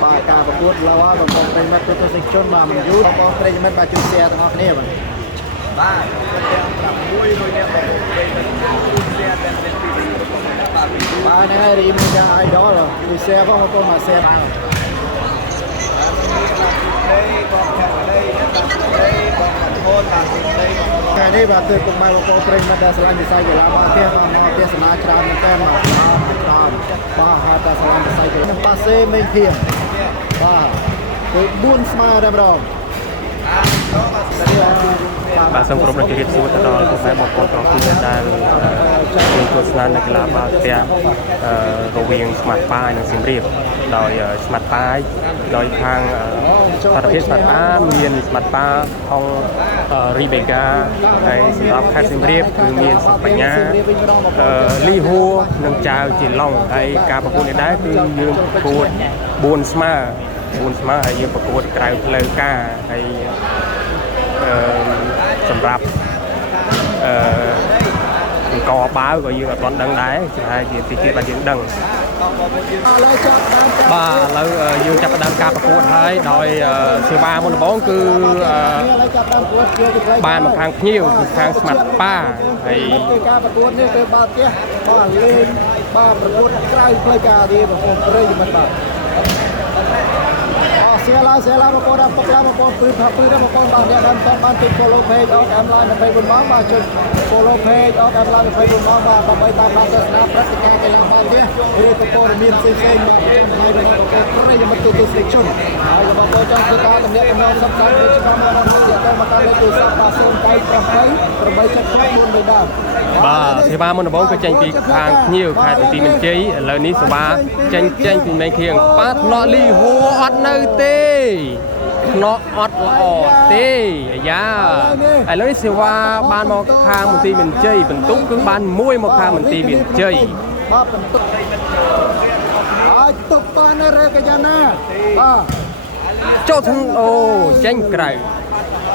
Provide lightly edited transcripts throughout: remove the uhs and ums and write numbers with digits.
bà cả và cốt là bà còn đây mà tôi sinh chôn mà mình giúp bà còn đây mà bà chụp xe nó kia mà ba ba này đi mình ra ai đó rồi đi xe có con mà xe ba cái này bà tôi cũng mai có trên mà đã selain saya je lah pakai mà dia senang ceram kan ba hata selain saya je yang pasal main thiam ba tôi buôn smart dah bro បាទសូមគោរពជម្រាបសួរទៅដល់ពុកម៉ែបងប្អូនទាំងអស់គ្នាដែលចូលទស្សនានៅកីឡាបាល់ទះរវាងស្មាត់ប៉ានិងសៀមរាបដោយស្មាត់ប៉ាដោយខាងប្រភេទស្មាត់ប៉ាមានស្មាត់ប៉ាហុងរីបេកាហើយសម្រាប់ខេត្តសៀមរាបគឺមានសបញ្ញាលីហួរនិងចៅជាឡុងហើយការប្រកួតនេះដែរគឺយើងប្រកួត4ស្មើហើយយើងប្រកួតក្រៅផ្លូវការហើយសម្រាប់អង្គបាវក៏យើងអត់ទាន់ដឹងដែរចំហាយជាទីទៀតបាទយើងដឹងបាទឥឡូវយើងចាប់ផ្ដើមការប្រកួតហើយដោយសេវាមុនដំបូងគឺបានមកខាងភ្ញៀវគឺខាងស្មាត់ប៉ាហើយការប្រកួតនេះគឺបាល់ទះបាទលេងបាទប្រកួតក្រៅផ្លូវការទេបងប្អូនប្រិយមិត្តបាទxe la một con đạp bọc la một con pư ra một con bằng đèn đèn ban trên follow page đó em like là Facebook bóng mà trên follow page đó em like là Facebook bóng mà còn mấy tam năm là rất là cái làm bao nhiêu thì một con miền xây mà hai bên một con cái gì mà tụi sectionហើយរបស់បងចង់ធ្វើការតំណាក់តំណងសប្តាហ៍នេះឆ្នាំណាមកទៀតតែមកកាន់លេខទូរស័ព្ទបាទ098 874 3ដើមបាទសេវាមុនដំបូងគឺចេញពីខាងភ្ញៀវខេត្តបន្ទាយមានជ័យឥឡូវនេះសេវាចេញពីមេឃៀងប៉ាថ្នាក់លីហួរអត់នៅទេថ្នាក់អត់ល្អទេអាយ៉ាឥឡូវនេះសេវាបានមកខាងមន្ទីរមានជ័យបន្ទុកគឺបានមួយមកខាងមន្ទីរមានជ័យបាទបន្ទុកហើយទុកបាននៅរេកាយ៉ាណាបាទចូលធំអូចេញក្រៅ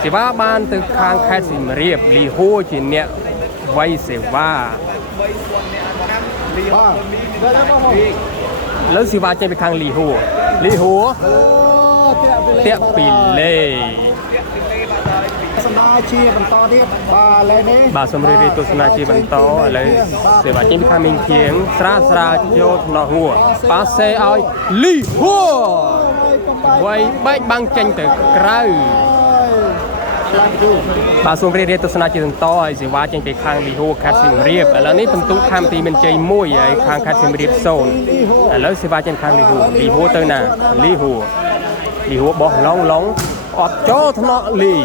សេវាបានទៅខាងខេត្តសៀមរាបលីហួរជាអ្នកវាយសេវាលើសេវាចេញពីខាងលីហួរតាក់ពីលេសមាជាបន្តទៀតបាទឥឡូវនេះបាទសូមរីករាយទស្សនាជាបន្តឥឡូវសេវាចេញពីខាងមីងធៀងស្រាចូលថ្នាក់ហួរប៉ាសេឲ្យលីហួរវាយបែកបាំងចេញទៅក្រៅបាទសូមរីករាយទស្សនាជាបន្តហើយសេវាចេញពីខាងលីហួរខេត្តសៀមរាបឥឡូវនេះបន្ទុកខាងទីមានជ័យ1ហើយខាងខេត្តសៀមរាប0ឥឡូវសេវាចេញខាងលីហួរទៅណាលីហួរបោះឡងអត់ចូលថ្នាក់លី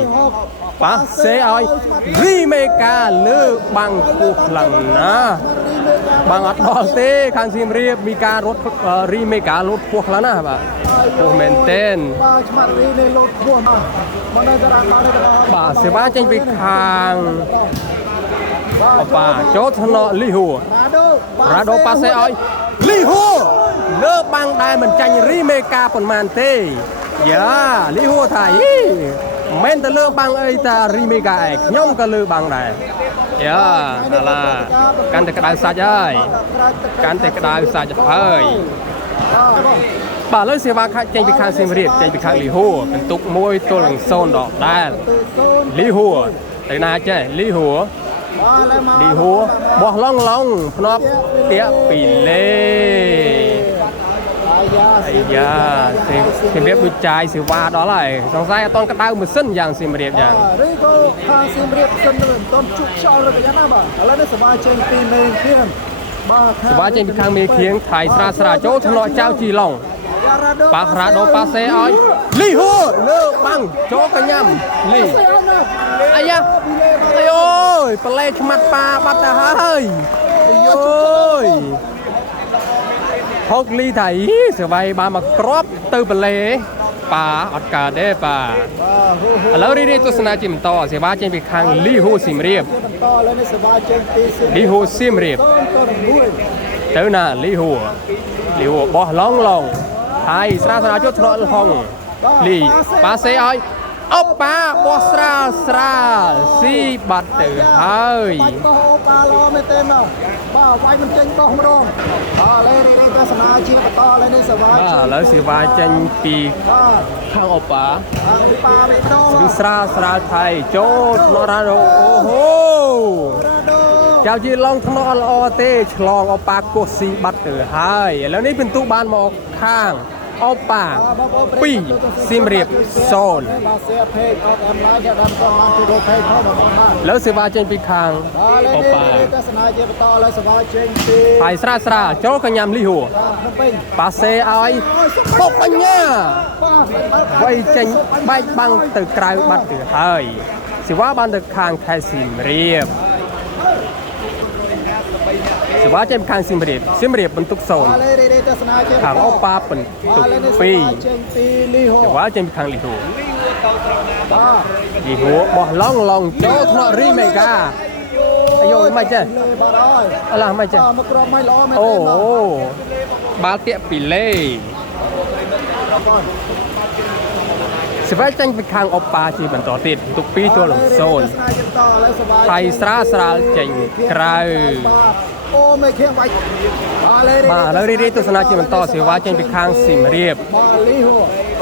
ប៉ាសេឲ្យរីមេកាលើបាំងខ្ពស់ខ្លាំងណាបាំងអត់ដល់ទេខាងសៀមរាបមានការរត់រីមេកាលោតខ្ពស់ខ្លាំងណាស់បាទពោះមែនទែនបាទឆ្មាត់រីនេះលោតខ្ពស់ណាស់មកនៅតារាងបាទសេវាចេញពីខាងបាទចូលថ្នាក់លីហួររ៉ាដូប៉ាសេឲ្យលីហួរលើបាំងដែរមិនចាញ់រីមេកាប៉ុន្មានទេយ៉ាលីហួរថាមិនទៅលើបាំងអីតារីមេកាឯងខ្ញុំក៏លើបាំងដែរយ៉ាអាឡាកាន់តែក្តៅសាច់ហើយបាទលើសេវាខាត់ចេញពីខាងសៀមរាបចេញពីខាងលីហួរបន្ទុក1-0ដកដែរលីហួរទៅណាចេះលីហួរបោះឡងភ្នាប់តាក់ពីលេអាយ៉ាសៀមរាបដូចចាយសេវាដល់ហើយសង្ស័យអត់តន់ក្តៅម៉ាស៊ីនយ៉ាងសៀមរាបយ៉ាងឬក៏ខាងសៀមរាបសិនមិនតន់ជក់ខ្យល់ឬក៏យ៉ាងណាបាទឥឡូវនេះសមាជិកពីមេឃៀងបាទសេវាចេញពីខាងមេឃៀងថៃស្រាចូលថ្នាក់ចៅជីឡុងប៉ារ៉ាដូប៉ាសេឲ្យលីហួរលើបាំងចូលកញ្ញាំលីអាយ៉ាអាយអូយប្លេឆ្មាត់ប៉ាបាត់ទៅហើយអាយអូយហុកលីថៃសេវាបានមកគ្រាប់ទៅប្លេប៉ាអត់កើតទេប៉ាឥឡូវរីករាយទស្សនាជាបន្តសេវាចេញពីខាងលីហួរសៀមរាបលីហួរសៀមរាបទៅណាលីហួរបោះឡងហើយស្រាចូលថ្នាក់ហុងលីប៉ាសេឲ្យអបប៉ាបោះស្រាស៊ីបាត់ទៅហើយបាច់បោះអូប៉ាល្អមែនទេណាបាទវាយមិនចេញបោះម្ដងបាទលេរីទៅ ទស្សនាជាបន្តឡើយនេះសេវា ឥឡូវសេវាចេញពីខាងអប៉ា ពីប៉ាបេតូ គឺស្រាលថៃចូលថ្នាក់រ៉ាដូអូហូចៅជីឡងថ្នាក់ល្អទេឆ្លងអប៉ាកូស៊ីបាត់ទៅហើយឥឡូវនេះពិន្ទុបានមកខាងអប៉ា2សៀមរាប0 បាទសេភេកអត់អមឡាយដល់ដល់បានទៅរកភេកផងបងបាទ ឥឡូវសេវាចេញពីខាងអប៉ា ទស្សនាជាបន្តឡើយសេវាចេញពី ថៃស្រាលចូលកញ្ញាំលីហួរ ភ្នំពេញ ប៉ាសេឲ្យបុកបញ្ញា បាទ វៃចេញបែកបាំងទៅក្រៅបាត់ទៅហើយសេវាបានទៅខាងខេត្តសៀមរាបសេវាចេញខាងសៀមរាបបន្ទុក0 ឥឡូវទស្សនាជា ខាងអប៉ាបន្ទុក2 ចេញពីលីហូ សេវាចេញពីខាងលីហួរ បាទ លីហួរបោះឡងចូលថ្នាក់រីមេហ្គាអាយមិនចេះ លើបាទអើយ អឡាមិនចេះ មុខក្រមមិនល្អមែន អូ ទេបាទ បាល់ទាក់ពីលេ បាទ សេវាចេញពីខាងអប៉ាជាបន្តទៀតបន្ទុក2ទល់នឹង0 ថៃស្រាលចេញក្រៅ អូមេខៀងបាច់ បាទឥឡូវរីទស្សនាជាបន្តសេវាចេញពីខាងសៀមរាប បាទលីហូ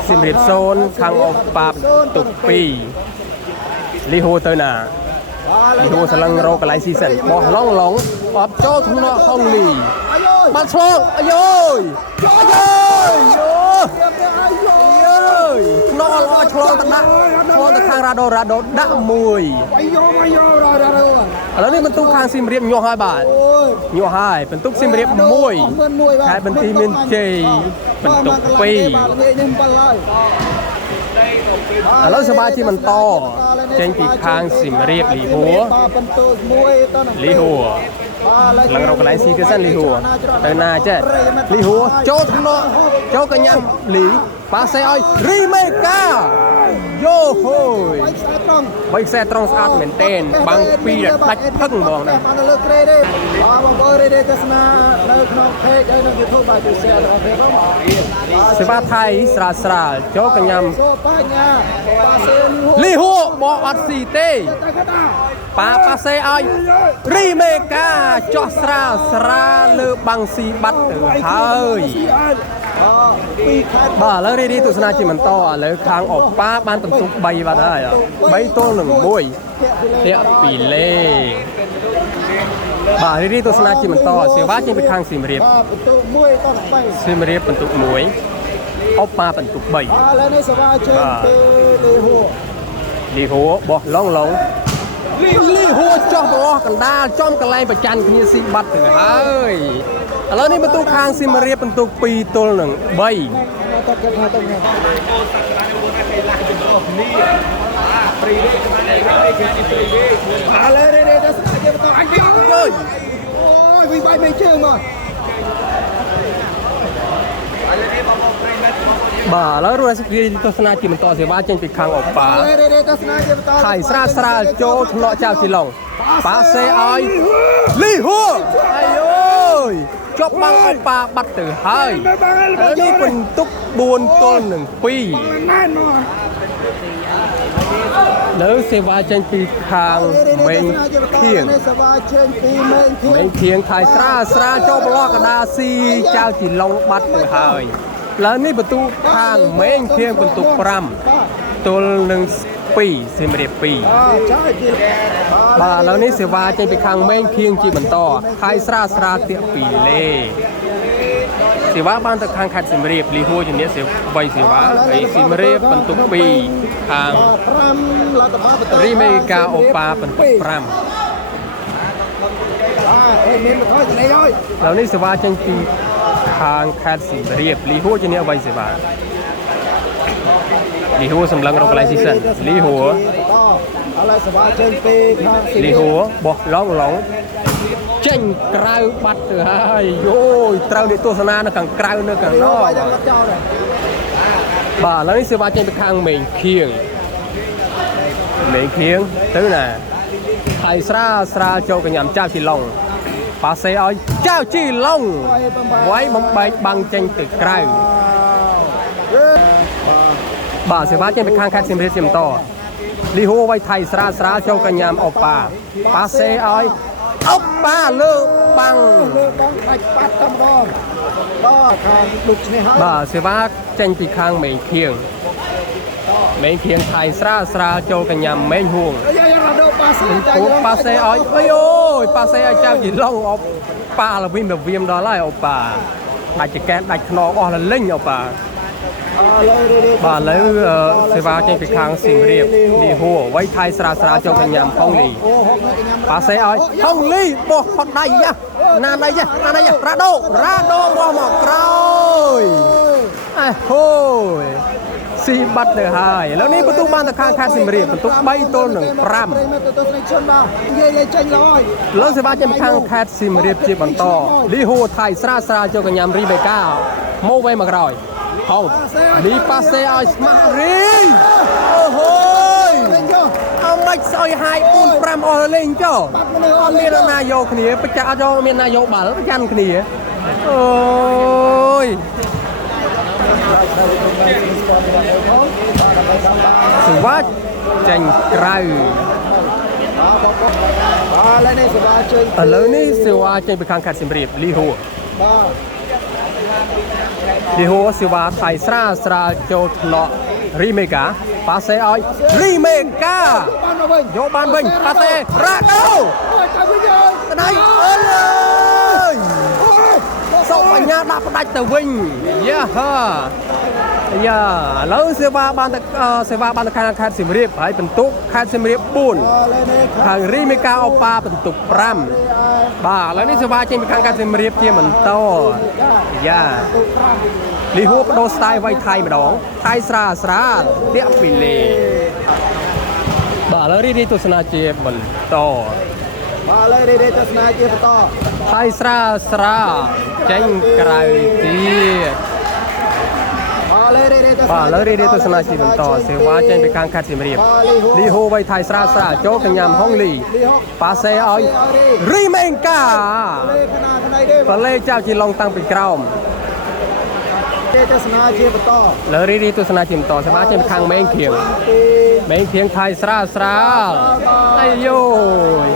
សៀមរាប0ខាងអប៉ាទុក2លីហួរទៅណាលីហួរស្លឹងរកកន្លែងស៊ីសិនបោះឡងអត់ចូលថ្នាក់ហុងលី អាយយ បាត់ឆ្លងអាយយណោះល្អឆ្លងទៅដាក់ឆ្លងទៅខាងរ៉ាដូដាក់មួយ អាយយរ៉ា ឥឡូវនេះបន្ទុកខាងសៀមរាបញាស់ហើយបាទ អូយ ញាស់ហើយបន្ទុកសៀមរាប1ខេត្តបន្ទាយមានជ័យបន្ទុក2 បាទនេះ7ហើយ ឥឡូវសមាជិកបន្តចេញពីខាងសៀមរាបលីហួរ បាទបន្ទូ1ទៅនឹង លីហួរ ឡើងរកកន្លែងស៊ីទៀតសិនលីហួរទៅណាចេះលីហួរចូលថ្នាក់ចូលកញ្ញាំលីប៉ាសេឲ្យរីមេកាយោហូយ បាច់ខ្សែត្រង់ 3ខ្សែត្រង់ស្អាតមែនទែនបាំងពីរដាច់ផឹកហ្មងណា បានលើក្រេទេបាទបងប្អូនរីទស្សនានៅក្នុងเพจហើយនៅ YouTube បាទជួយ share ដល់ពេលផងបាទ សេវាថៃស្រាលចូលកញ្ញាំ សូបញ្ញាបាទសេលី លីហួរបោះអត់ស៊ីទេ តែគាត់ថា ប៉ាសេឲ្យរីមេកាចោះស្រាលលើបាំងស៊ីបាត់ទៅហើយ ពីខេត្ត បាទឥឡូវរីទស្សនាជាបន្តឥឡូវខាងអប៉ាបានបន្ទុក3បាត់ហើយ3ទល់នឹង1ធាក់ពីលេបាទរីទស្សនាជាបន្តសេវាចេញពីខាងសៀមរាប បាទបន្ទូ1ទៅ3 សៀមរាបបន្ទុក1អប៉ាបន្ទុក3 បាទឥឡូវនេះសេវាចេញពីលីហួរ លីហួរបោះឡងលីហួរចោះទៅអស់កណ្ដាលចំកន្លែងប្រច័នគ្នាស៊ីបាត់ទៅហើយឥឡូវនេះបន្ទុកខាងសៀមរាបបន្ទុក2ទល់នឹង3 ទៅគេថាទៅនេះឥឡូវនេះទស្សនាជាបន្តអញវិញអូយវិញបាយមិនជើងមក បាទឥឡូវរស់រីទស្សនាជាបន្តសេវាចេញពីខាងអប៉ា ឥឡូវនេះទស្សនាជាបន្ត ថៃស្រាលចូលថ្នាក់ចៅជីឡុងប៉ាសេឲ្យលីហួរអាយយជាប់បាំងអប៉ាបាត់ទៅហើយហើយនេះបន្ទុក4ទល់នឹង2 ណែនមក នៅសេវាចេញពីខាងមេងខៀង សេវាចេញពីមេងខៀង មេងខៀងថៃស្រាលចូលប្រឡោះកដាស៊ីចៅជីឡុងបាត់ទៅហើយឡើយនេះបន្ទុកខាងមេងខៀងបន្ទុក5ទល់នឹង2សៀមរាប2 ចាយទី បាទឥឡូវនេះសេវាចេញពីខាងមេងខៀងជាបន្តថៃស្រាលទាក់ពីលេសេវាបានទៅខាងខេត្តសៀមរាបលីហួរជំនាញសេវាសេវាហើយសៀមរាបបន្ទុក2ខាង 5លទ្ធផលបន្ត រីមេកាអូប៉ាបន្ទុក5 អេមានមកថយឆ្នៃហើយ ឥឡូវនេះសេវាចេញពីខាងខេត្តសៀមរាបលីហួរជំនាញអ្វីសេវាលីហួរសម្លឹងរកកន្លែងស៊ីសិនលីហួរ ឥឡូវសេវាចេញពីខាង លីហួរបោះឡងចេញក្រៅបាត់ទៅហើយយោយត្រូវនេះទស្សនានៅខាងក្រៅនៅខាងណោ យ៉ាងរត់ចោលដែរ បាទឥឡូវនេះសេវាចេញពីខាងមេងខៀងទៅណាថៃស្រាលចូលកញ្ញាំចៅជីឡុងប៉ាសេឲ្យចៅជីឡុងវាយបំបែកបាំងចេញទៅក្រៅបាទសេវាចេញពីខាងខេត្តសៀមរាបជាបន្តលីហួរវាយថៃស្រាលចូលកញ្ញាំអប៉ាប៉ាសេឲ្យអប៉ាលើបាំង លើបងបាច់ប៉ាត់តែម្ដង ก็ทางดุชนี่ฮะ បាទសេវាចេញពីខាងមេងខៀងថៃស្រាចូលកញ្ញាំមេងហួង យាយរ៉ាដូប៉ាសេ ពូប៉ាសេឲ្យអើយអូយប៉ាសេឲ្យចៅជីឡុងអបប៉ាលវិញទៅវាមដល់ហើយអូប៉ាដាច់ចកែនដាច់ខ្នងអស់លលេងអូប៉ាបាទឥឡូវសេវាចេញពីខាងសៀមរាបនេះហួរໄວថៃស្រាចូលកញ្ញាំហុងលីប៉ាសេឲ្យហុងលីបោះផុតដៃយ៉ាណានដៃយ៉ារ៉ាដូបោះមកក្រោយអេហូយស៊ីបាត់ទៅហើយឥឡូវនេះបន្ទុកបានទៅខាងខេត្តសៀមរាបបន្ទុក3ទល់នឹង5លើសេវាចេញខាងខេត្តសៀមរាបជាបន្តលីហូថៃស្រាចូលកញ្ញាំរីបេកាមកវិញមកក្រោយហោនេះប៉ាសេឲ្យស្មាស់រីអូហូយអត់មិនស្អុយហាយ4 5អស់លេងចុះអត់មានណាយកគ្នាបច្ចាអត់យកមានណាយកបាល់ប្រចាំគ្នាអូយសេវាចេញក្រៅឥឡូវនេះសេវាចេញពីខាងខេត្តសៀមរាបលីហូសេវាថៃស្រាចូលថ្នាក់រីមេកាប៉ាសេឲ្យរីមេកាយកបានវិញប៉ាសេរ៉ាដូដៃអើយសុកបញ្ញាដាក់ផ្ដាច់ទៅវិញយ៉ាហាយ៉ាឥឡូវសេវាបានទៅខាងខេត្តសៀមរាបហើយបន្ទុកខេត្តសៀមរាប4ខាងរីមេកាអូប៉ាបន្ទុក5បាទឥឡូវនេះសេវាចេញពីខាងខេត្តសៀមរាបជាបន្តយ៉ាលីហួបដូរស្ទាយໄວថៃម្ដងថៃស្រាតាក់ពីលេបាទឥឡូវរីទស្សនាជាបន្តបាទឥឡូវរីទស្សនាជាបន្តថៃស្រាចេញក្រៅទៀតបាទឥឡូវរីទស្សនាជាបន្តសេវាចេញពីខាងខេត្តសៀមរាបលីហូໄວថៃស្រាចូលកញ្ញាំហុងលីប៉ាសេឲ្យរីមេងកាបលេចៅជីឡុងតាំងពីក្រោមទស្សនាជាបន្តលើរីទស្សនាជាបន្តសេវាចេញពីខាងមេងខៀងថៃស្រាអាយូយ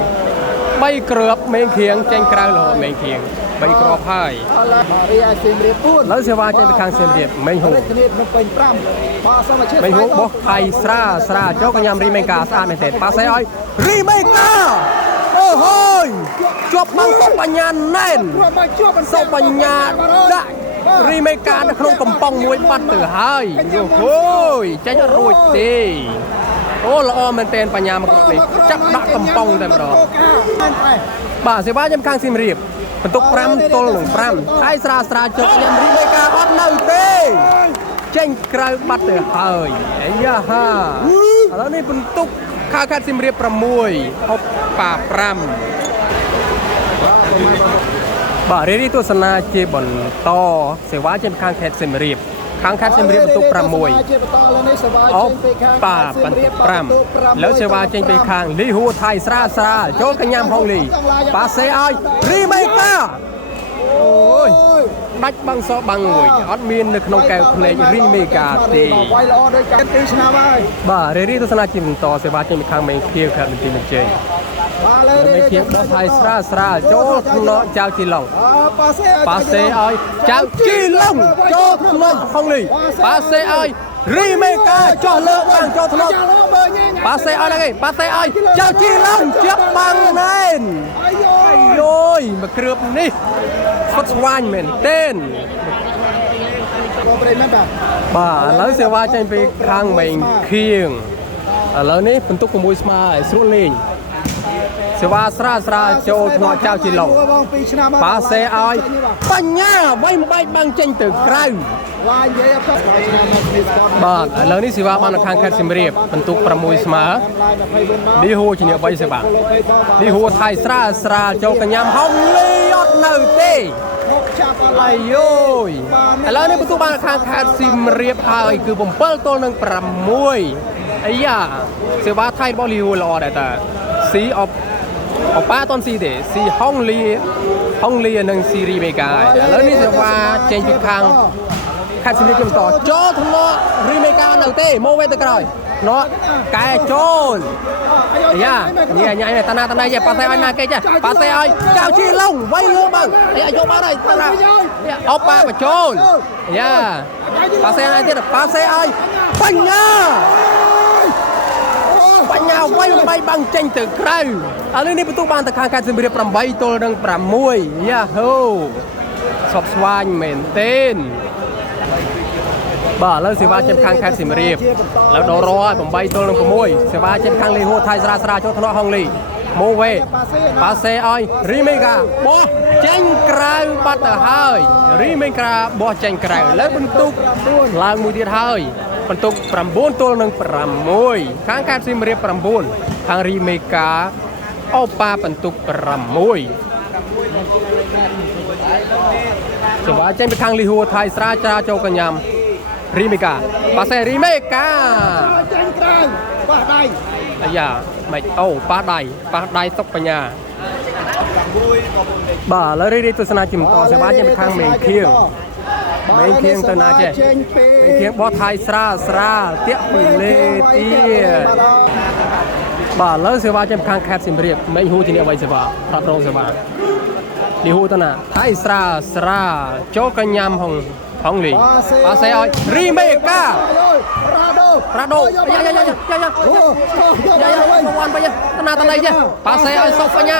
3គ្រាប់មេងខៀងចេញក្រៅរហូតមេងខៀង3គ្រាប់ហើយលើសេវាចេញពីខាងសៀមរាបមេងហួរមេងហួរបោះថៃស្រាចូលកញ្ញាំរីមេកាស្អាតមែនទេប៉ាសេឲ្យរីមេកាអូហូយជាប់បាំងសុបញ្ញាណែនសុបញ្ញាដាក់រីមេកានៅក្នុងកំប៉ុងមួយបាត់ទៅហើយអូហូយចេញអត់រួចទេអូល្អមែនទែនបញ្ញាមកគ្រប់នេះចាប់ដាក់កំប៉ុងតែម្ដងបាទសេវាខ្ញុំខាងសៀមរាបបន្ទុក5ទល់នឹង5ហើយស្រាជុកខ្ញុំរីមេកាអត់នៅទេចេញក្រៅបាត់ទៅហើយអាយ៉ាហាឥឡូវនេះបន្ទុកខាងខេត្តសៀមរាប6ហុបប៉ា5បាទរីទស្សនាជាបន្តសេវាចេញខាងខេត្តសៀមរាបបន្ទុក6អូប៉ាបន្ទុក5លើសេវាចេញពីខាងលីហួរថៃស្រាចូលកញ្ញាំហុងលីប៉ាសេឲ្យរីមេកាអូយដាច់បាំងសបាំងមួយអត់មាននៅក្នុងកែវភ្នែករីមេកាទេវាយល្អដោយការទីឆ្នាំហើយបាទរីទស្សនាជាបន្តសេវាចេញពីខាងមេងខៀវខេត្តបន្ទាយមានជ័យមេងខៀវបោះថៃស្រាចូលក្នុងចៅជីឡុងប៉ាសេឲ្យចៅជីឡុងចូលក្នុងហុងលីប៉ាសេឲ្យរីមេកាចោះលើបាំងចូលក្នុងប៉ាសេឲ្យហ្នឹងឯងប៉ាសេឲ្យចៅជីឡុងជាប់បាំងណែនអាយយមកគ្រឿបនេះស្វិតស្វាញមែនទេនបាទឥឡូវសេវាចេញពីខាងមេងខៀងឥឡូវនេះបន្ទុក6ស្មើឲ្យស្រួលលេងសេវាស្រាចូលថ្នាក់ចៅជីឡុងប៉ាសេឲ្យបញ្ញាវៃមួយបែកបាំងចេញទៅក្រៅបាទឥឡូវនេះសេវាបាននៅខាងខេត្តសៀមរាបបន្ទុក6ស្មើលីហួរជាអ្នក3សេវាលីហួរថៃស្រាចូលកញ្ញាំហុងលីអត់នៅទេអាយូយឥឡូវនេះបន្ទុកបានខាងខេត្តសៀមរាបហើយគឺ7ទល់នឹង6អាយ៉ាសេវាថៃរបស់លីហួរល្អដែរតាស៊ីអបប៉ាតនស៊ីទេស៊ីហុងលីនិងស៊ីរីមេកាឥឡូវនេះសេវាចេញពីខាងខេត្តសៀមរាបបន្តចូលថ្នាក់រីមេកានៅទេមកវិញទៅក្រោយណោះកែចូលយ៉ាញ៉ៃតាណាយ៉ាប៉ាសេឲ្យណាគេចាប៉ាសេឲ្យចៅជីឡុងវៃលើបងអាយកបានហើយតា អោប៉ាបញ្ចូលយ៉ាប៉ាសេឲ្យទៀតប៉ាសេឲ្យបញ្ញាវាយបីបាំងចេញទៅក្រៅឥឡូវនេះបន្ទុកបានទៅខាងខេត្តសៀមរាប8ទល់នឹង6យ៉ាហូសពស្វាញមែនទេបាទឥឡូវសេវាចេញខាងខេត្តសៀមរាបឥឡូវដល់រយ8ទល់នឹង6សេវាចេញខាងលីហួរថៃស្រាចូលថ្នាក់ហុងលីម៉ូវេប៉ាសេឲ្យរីមេកាបោះចេញក្រៅបាត់ទៅហើយរីមេកាបោះចេញក្រៅឥឡូវបន្ទុកឡើងមួយទៀតហើយបន្ទុក9ទល់នឹង6ខាងខេត្តសៀមរាប9ខាងរីមេកាអូប៉ាបន្ទុក6សេវាចេញពីខាងលីហួរថៃស្រាចូលកញ្ញាំរីមេកាប៉ាសេរីមេកាចេញក្រៅប៉ះដៃអាយ៉ាមិនអូប៉ះដៃសុកបញ្ញាបាទឥឡូវរីទស្សនាជាបន្តសេវាចេញពីខាងមេឃៀងទៅណាចេះមេឃៀងបោះថៃស្រាតាក់ពីលេទៀតបាទឥឡូវសេវាចេញពីខាងខេត្តសៀមរាបមេហ៊ូជាអ្នកអ្វីសេវាប្រត់រងសេវាលីហ៊ូទៅណាថៃស្រាចូលកញ្ញាំហុងលីប៉ាសេឲ្យរីមេការ៉ាដូយ៉ាវ៉ាន់បញ្ញាតណៃចេះប៉ាសេឲ្យសុកបញ្ញា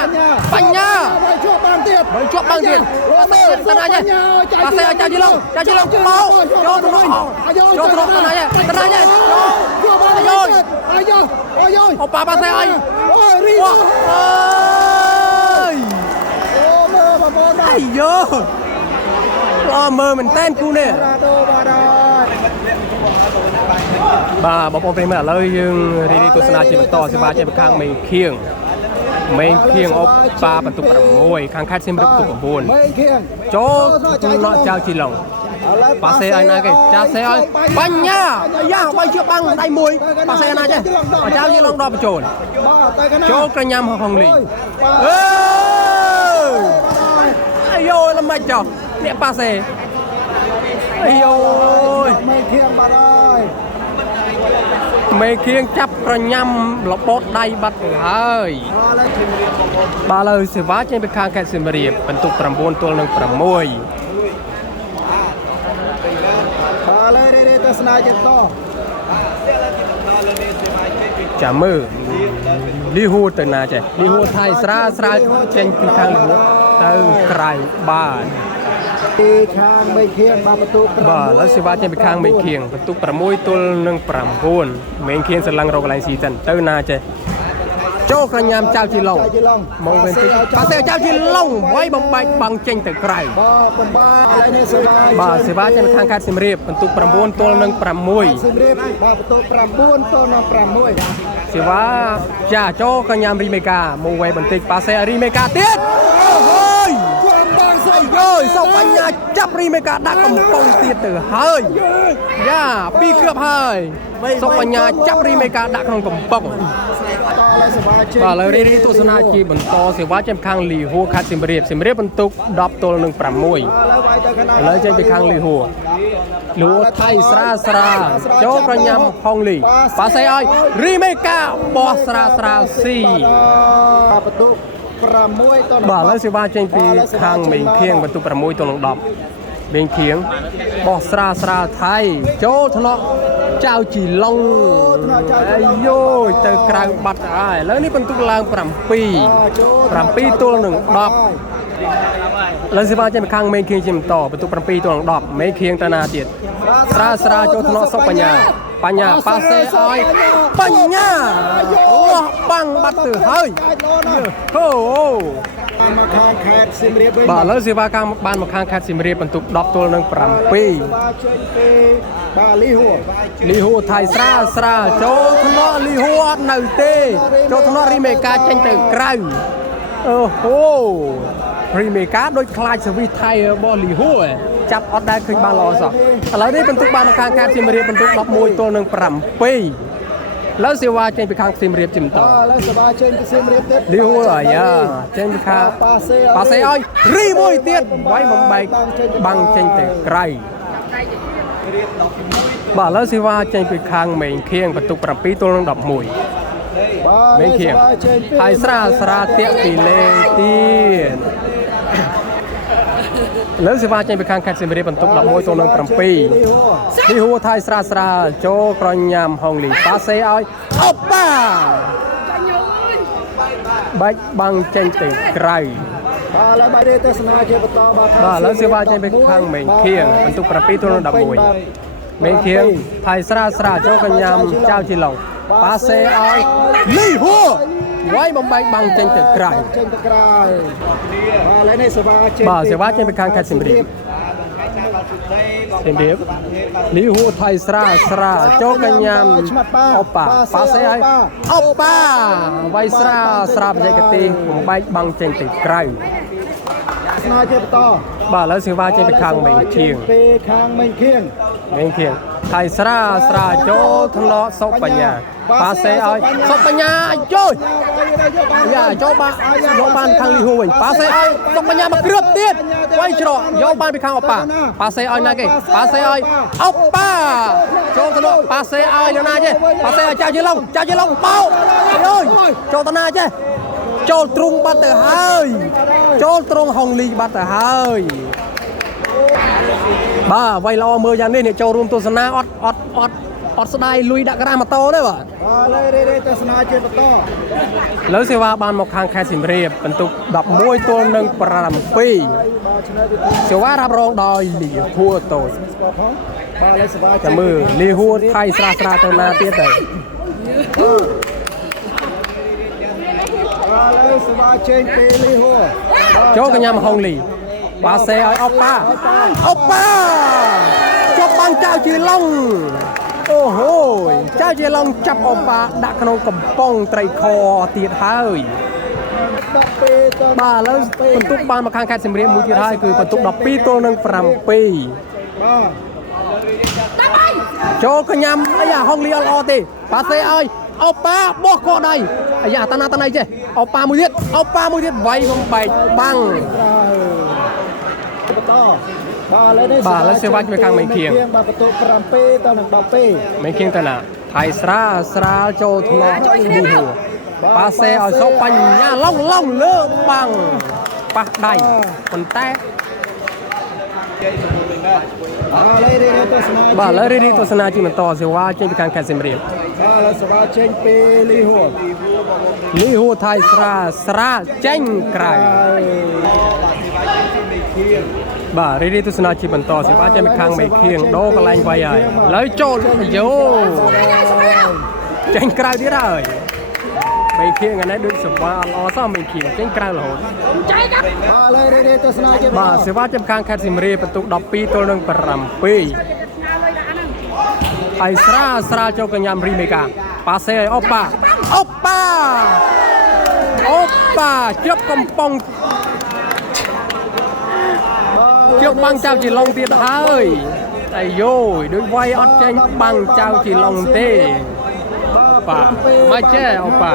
ជាប់បានទៀតប៉ាសេទៅណាចេះប៉ាសេឲ្យចៅជីឡុងបោចូលត្រង់តណៃចេះអាយ៉អូប៉ាសេឲ្យរីអាយ៉ល្អមើលមែនតែនគូនេះបាទបងប្អូនប្រិយមិត្តឥឡូវយើងរីកទស្សនាជាបន្តសេវាចេញពីខាងមេឃៀងអូប៉ាបន្ទុក6ខាងខេត្តសៀមរាបបន្ទុក9ចូលណក់ចៅជីឡុងប៉ាសេឲ្យណាគេចាសេឲ្យបញ្ញាយ៉ាបើជាបាំងដៃមួយប៉ាសេណាចេះចៅជីឡុងដល់បញ្ចូលចូលក្រញាំហុងលីអាយ៉ូល្មិចចុះអ្នកប៉ាសេអាយ៉ូមេឃៀងបាត់ហើយមេឃៀងចាប់ប្រញាំលបោតដៃបាត់ទៅហើយបាទឥឡូវសេវាចេញពីខាងខេត្តសៀមរាបបន្ទុក9ទល់នឹង6បាទឥឡូវរីទស្សនាជាបន្តចាំមើលលីហួរទៅណាចេះលីហួរថៃស្រាចេញពីខាងលីហួរទៅក្រៅបានពីខាងមេឃៀងបានបន្ទុកបាទឥឡូវសេវាចេញពីខាងមេឃៀងបន្ទុក6ទល់នឹង9មេឃៀងស្រឡឹងរកកន្លែងស៊ីសិនទៅណាចេះចូលក្រញាំចៅជីឡុងមកវិញតិចប៉ាសេចៅជីឡុងវាយបំបែកបាំងចេញទៅក្រៅបាទសេវាចេញពីខាងខេត្តសៀមរាបបន្ទុក9ទល់នឹង6សៀមរាបបាទបន្ទុក9ទល់នឹង6សេវាចាចូលក្រញាំរីមេកាមកវិញបន្តិចប៉ាសេរីមេកាទៀតសុកបញ្ញាចាប់រីមេកាដាក់កំប៉ុងទៀតទៅហើយយ៉ា2គ្រាប់ហើយសុកបញ្ញាចាប់រីមេកាដាក់ក្នុងកំប៉ុងបាទឥឡូវរីទស្សនាជាបន្តសេវាចេញខាងលីហួរខេត្តសៀមរាបបន្ទុក10ទល់នឹង6ឥឡូវចេញពីខាងលីហួរថៃស្រាចូលប្រញាំហុងលីប៉ាសេឲ្យរីមេកាបោះស្រាស៊ីបន្ទុក6ទល់បាទឥឡូវសេវាចេញពីខាងមេឃៀងបន្ទុក6ទល់នឹង10មេឃៀងបោះស្រាថៃចូលថ្នាក់ចៅជីឡុងអាយូទៅក្រៅបាត់ហើយឥឡូវនេះបន្ទុកឡើង7ទល់នឹង10ឥឡូវសេវាចេញពីខាងមេឃៀងជាបន្តបន្ទុក7ទល់នឹង10មេឃៀងទៅណាទៀតស្រាចូលថ្នាក់សុកបញ្ញាប៉ាសេឲ្យបញ្ញាអូបាំងបាត់ទៅហើយអូមកខាងខេត្តសៀមរាបវិញបាទឥឡូវសេវាកម្មបានមកខាងខេត្តសៀមរាបបន្ទុក10ទល់នឹង7បាទលីហួរថៃស្រាចូលថ្នាក់លីហួរអត់នៅទេចូលថ្នាក់រីមេកាចេញទៅក្រៅអូហូរីមេកាដូចខ្លាចសវិសថៃរបស់លីហួរចាប់អត់ដែលឃើញបានល្អសោះឥឡូវនេះបន្ទុកបានមកខាងខេត្តសៀមរាបបន្ទុក11ទល់នឹង7ឥឡូវសេវាចេញពីខាងសៀមរាបជំតឥឡូវសេវាចេញពីសៀមរាបទៀតលីហួរអាយ៉ាចេញពីខាងប៉ាសេឲ្យរីមួយទៀតវាយបំបែកបាំងចេញទៅក្រៅបាទឥឡូវសេវាចេញពីខាងមេឃៀងបន្ទុក7ទល់នឹង11មេឃៀងហើយស្រាតាក់ពីលេទៀតឥ លើសេវាចេញពីខាងខេត្តសៀមរាបបន្ទុក11ទល់នឹង7លីហួរថៃស្រាស្រាចូលក្រញ៉ាំហុងលីប៉ាសេឲ្យអបបាបាច់បាំងចេញទៅក្រៅបាទឡើយបាយទស្សនាជាបន្តបាទលើសេវាចេញពីខាងមេងខៀងបន្ទុក7ទល់នឹង11មេងខៀងថៃស្រាស្រាចូលក្រញ៉ាំចៅជីឡុងប៉ាសេឲ្យលីហួរវាយបំបែកបាំងចេញទៅក្រៅចេញទៅក្រៅបាទឡើយនេះសេវាចេញបាទសេវាចេញពីខាងខេត្តសៀមរាបលីហួរថៃស្រាស្រាចូលកញ្ញាំអបប៉ាប៉ាសេឲ្យអបប៉ាវាយស្រាស្រាបច្ចេកទេសបំបែកបាំងចេញទៅក្រៅស្នាជាបន្តបាទឥឡូវសេវាចេញពីខាងមេងខៀងពីខាងមេងខៀងថៃស្រាស្រាចូលថ្នក់សុបញ្ញាប៉ាសេឲ្យសុបញ្ញាចូលយ៉ាចូលបានយកបានខាងលីហួរវិញប៉ាសេឲ្យសុបញ្ញាមកគ្រឿបទៀតវាយច្រកយកបានពីខាងអបប៉ាសេឲ្យណាគេប៉ាសេឲ្យអបប៉ាចូលថ្នក់ប៉ាសេឲ្យលោកណាចេះប៉ាសេឲ្យចៅជាឡុងបោកអើយចូលតាណាចេះចូលទ្រុងបាត់ទៅហើយចូលទ្រង់ហុងលីបាត់ទៅហើយបាទវាយល្អមើលយ៉ាងនេះអ្នកចូលរួមទស្សនាអត់ស្ដាយលុយដាក់ក្រាស់ម៉ូតូទេបាទឡើយរេទស្សនាជាបន្តលើសេវាបានមកខាងខេត្តសៀមរាបបន្ទុក11ទល់នឹង7សេវារ៉ាប់រងដោយលីហួរតូចបាទលើសេវាចាំមើលលីហួរថៃស្រាស្រាទៅណាទៀតទៅឡើយសេវាចេញពីលីហួរចូលកញ្ញាមហុងលីប៉ាសេឲ្យអបប៉ាជាប់បាំងចៅជាឡុងអូហូយចៅជាឡុងចាប់អបប៉ាដាក់ក្នុងកំប៉ុងត្រីខទៀតហើយបាទឥឡូវបន្ទុកបានមកខាងខេត្តសៀមរាបមួយទៀតហើយគឺបន្ទុក12ទល់នឹង7បាទចូលកញ្ញាមអាយ៉ាហុងលីអត់ល្អទេប៉ាសេឲ្យអបប៉ាបោះកដៃអាយ៉ាតាណាចេះអបប៉ាមួយទៀតវាយបំបែកបាំងបន្តបាទឥឡូវនេះបាទឥឡូវសេវាជួយខាងមេងខៀងបាទបន្ទុក7ដល់នឹង12មេងខៀងទៅណាថៃស្រាលចូលថ្នក់លីហួរប៉ាសេឲ្យសុបញ្ញាឡងលើបាំងប៉ះដៃប៉ុន្តែបាទឥឡូវរីទស្សនាជាបន្តសេវាចេញពីខាងខេត្តសៀមរាបបាទឥឡូវសេវាចេញពីលីហួរថៃស្រាចេញក្រៅបាទរីទស្សនាជាបន្តសេវាចេញពីខាងមេខៀងដូរកន្លែងវាយហើយឥឡូវចូលយោចេញក្រៅទៀតហើយមេខៀងអានេះដូចសេវាល្អសោះមេខៀងចេញក្រៅរហូតបាទឥឡូវរីទស្សនាជាបាទសេវាចេញខាងខេត្តសៀមរាបបន្ទុក12ទល់នឹង7ហើយស្រាចូលកញ្ញាំរីមេកាប៉ាសេឲ្យអបប៉ាជប់កំប៉ុងជប់បាំងចៅជីឡុងទៀតហើយអាយយដូចវាយអត់ចេញបាំងចៅជីឡុងទេប៉ាមកចេះអបប៉ា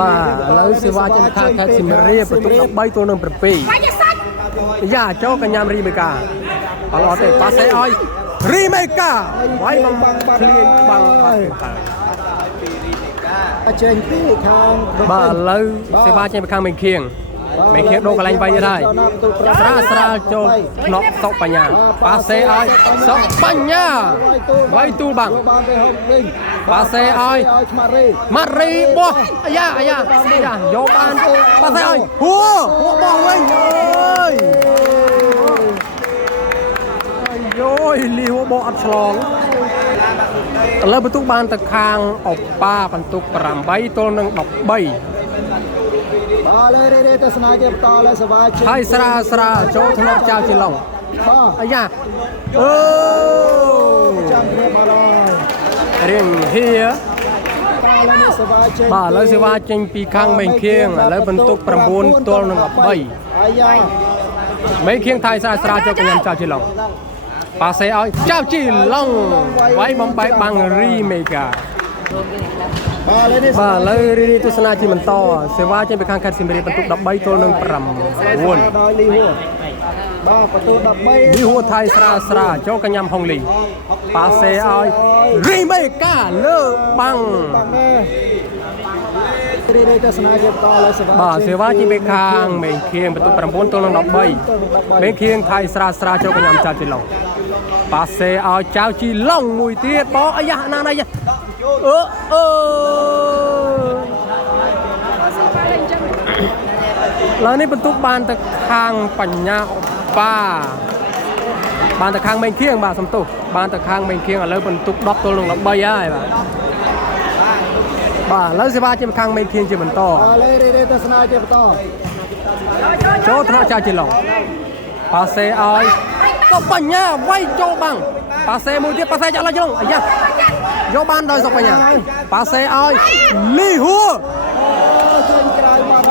បាទឥឡូវសេវាចេញខាងខេត្តសៀមរាបបន្ទុក13ទល់នឹង7យ៉ាចូលកញ្ញាំរីមេកាអត់ទេប៉ាសេឲ្យរីមេកាវាយបំឃ្លាយបាំងបាត់ទៅចេញពីខាងបាទឥឡូវសេវាចេញពីខាងមេខៀងដូរកន្លែងវាយទៀតហើយស្រាលចូលថ្នក់សុបញ្ញាប៉ាសេឲ្យសុបញ្ញាវាយទូលបាំងប៉ាសេឲ្យម៉ារីបោះអាយ៉ាយកបានប៉ាសេឲ្យហួបោះវិញយលីហួបោះអត់ឆ្លងឥឡូវបន្ទុកបានទៅខាងអប៉ាបន្ទុក8ទល់នឹង13បាទលេទស្សនាជាបន្តលើសវាជិះហើយស្រាចូលថ្នាក់ចៅជីឡុងបាទអាយ៉ាចាំរៀបមកហើយរៀងហៀបាទឥឡូវសេវាចេញពីខាងមេខៀងឥឡូវបន្ទុក9ទល់នឹង13អាយ៉ាមេខៀងថៃស្រាចូលកញ្ញាំចៅជីឡុងប៉ាសេឲ្យចៅជីឡុងវាយបំបែកបាំងរីមេកាបាទឥឡូវរីទស្សនាជាបន្តសេវាចេញពីខាងខេត្តសៀមរាបបន្ទុក13ទល់នឹង9ដោយលីហួរបាទបន្ទុក13លីហួរថៃស្រាចូលកញ្ញាំហុងលីប៉ាសេឲ្យរីមេកាលើបាំង đây ta sẽ nói cho to là sẽ បាទសេវាជាមេខាងមេខៀងបន្ទុក9ទល់នឹង13មេខៀងថៃស្រាស្រាចូលកញ្ញាចៅជីឡុងប៉ាសេឲ្យចៅជីឡុងមួយទៀតបងអាយ៉ាណានអាយ៉ាអឺឡើយនេះបន្ទុកបានទៅខាងបញ្ញាប៉ាបានទៅខាងមេខៀងបាទសំទោសបានទៅខាងមេខៀងឥឡូវបន្ទុក10ទល់នឹង13ហើយបាទឥឡូវសេវាជាខាងមេខៀងជាបន្ត đây ta sẽ nói cho to ចូលថ្នាក់ចៅជីឡុងប៉ាសេឲ្យក៏បញ្ញាវាយចូលបាំងប៉ាសេមួយទៀតប៉ាសេចាក់ឡើងជីឡុងអាយ៉ាយកបានដោយសុកបញ្ញាប៉ាសេឲ្យលីហួ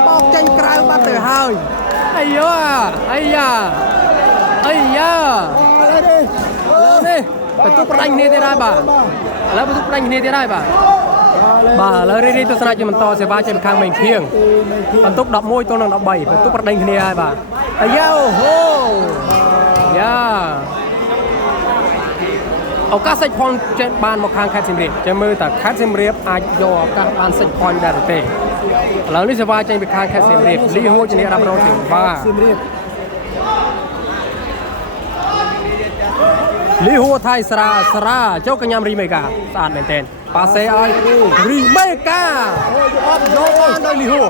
បោកចេញក្រៅបាត់ទៅហើយអាយ៉ាអាយ៉ាអាយ៉ាលើនេះបន្ទុកប្រដាញ់គ្នាទៀតហើយបាទឥឡូវបន្ទុកប្រដាញ់គ្នាទៀតហើយបាទបាទឥឡូវរីទស្សនៈជាបន្តសេវាជាខាងមេខៀងបន្ទុក11ទល់នឹង13បន្ទុកប្រដេញគ្នាហើយបាទអាយ៉ាអូហូយ៉ាឱកាសសេចផនចេញបានមកខាងខេត្តសៀមរាបចាំមើលតើខេត្តសៀមរាបអាចយកឱកាសបានសេចផនដែរទេឥឡូវនេះសេវាចេញពីខាងខេត្តសៀមរាបលីហួរជាអ្នករ៉ាប់រងសេវាលីហួរថៃស្រាចូលកញ្ញារីមេកាស្អាតមែនទែនប៉ាសេឲ្យរីមេកាអបយកបានដោយលីហួរ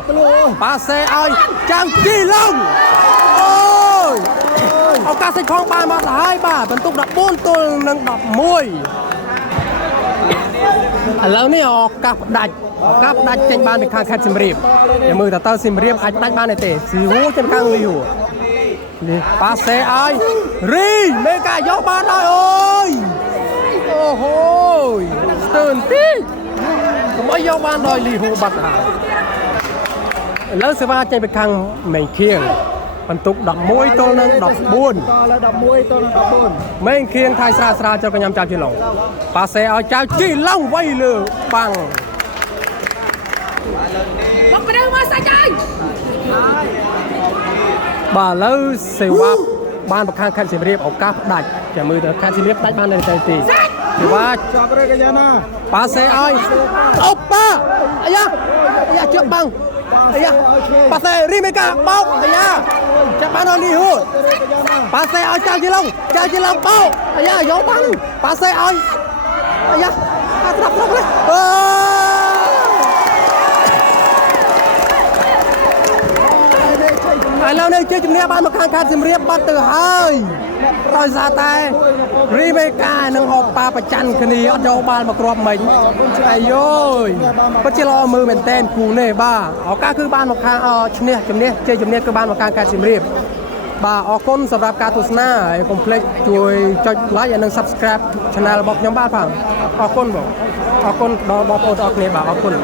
ប៉ាសេឲ្យចៅជីឡុងអូយឱកាសសេចផងបានមកទៅហើយបាទបន្ទុក14ទល់នឹង11ឥឡូវនេះឱកាសផ្ដាច់ចេញបានពីខាងខេត្តសៀមរាបតែមើលតើសៀមរាបអាចផ្ដាច់បានទេស៊ីហួរចេញខាងលីហួរនេះប៉ាសេឲ្យរីមេកាយកបានហើយអូយអូហូយស្ទើរតិចកុំឲ្យយកបានដោយលីហួរបាត់ហើយឥឡូវសេវាចេញពីខាងមេខៀងបន្ទុក11ទល់នឹង14 11ទល់នឹង14មេខៀងថៃស្រាចូលកញ្ញាចៅជីឡុងប៉ាសេឲ្យចៅជីឡុងវាយលើបាំងមកប្រដៅមកសាច់ហើយបាទឥឡូវសេវាបានប្រខាងខេត្តសៀមរាបឱកាសផ្ដាច់ចាំមើលទៅខេត្តសៀមរាបផ្ដាច់បាននៅទីសេវាចាប់រើកញ្ញាណាប៉ាសេឲ្យអូប៉ាអាយ៉ាជើងបាំងអាយ៉ាប៉ាសេរីមេកាបោកអាយ៉ាចាប់បានដល់លីហួរប៉ាសេឲ្យចៅជីឡុងបោកអាយ៉ាយកបានប៉ាសេឲ្យអាយ៉ាត្រាប់នេះឥឡូវនេះជ័យជំនះបានមកខាងខេត្តសៀមរាបបាត់ទៅហើយដោយសារតែរីមេកានិងហបប៉ាប្រច័នគ្នាអត់យកបាល់មកគ្រាប់មិញអាយយពិតជាល្អមើលមែនតែនគូនេះបាទឱកាសគឺបានមកខាងឈ្នះជំនះជ័យជំនះគឺបានមកខាងខេត្តសៀមរាបបាទអរគុណសម្រាប់ការទស្សនាហើយកុំភ្លេចជួយចុច like និង subscribe channel របស់ខ្ញុំបាទផងអរគុណបងអរគុណដល់បងប្អូនទាំងអស់គ្នាបាទអរគុណ